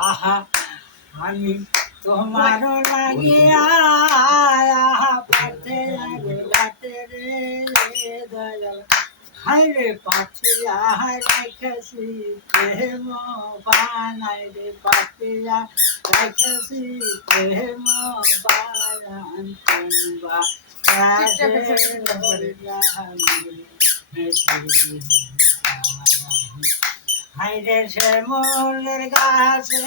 আহা আমি তোমার লাগিয়া পাতে রাতে রে দয়াল হাই রে পাতিয়া রাখছি প্রেম বানাই রে পাতিয়া রাখছি প্রেম বানান কোনবা হাইরে সে মোলের গাছে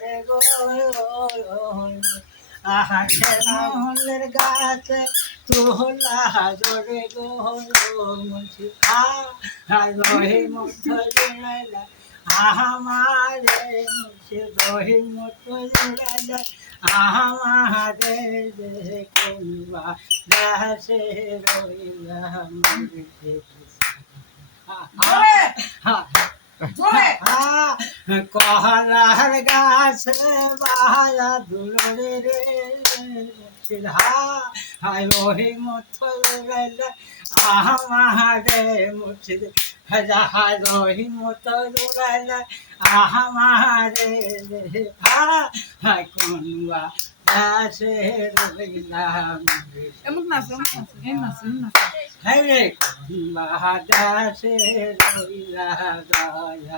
রে গো আহা সে মোলের গাছে তোলা জোরে গো মুছি রহি মুঠ জুড়াইলা আহামারে মুছি রহি মুঠ জুড়াইলা আহামারে রে কোনবা গাছে রইলাম কহলার গাছে বাহায়া দুলরে রে হাই ওহি মুথল আহমারে মুছিদ হাই রহি মুথল আহমারে হাই কোনবা গাছে রইলাম এমন নাচ এমন নাচ হাই রে কোনবা গাছে রইলা দয়াল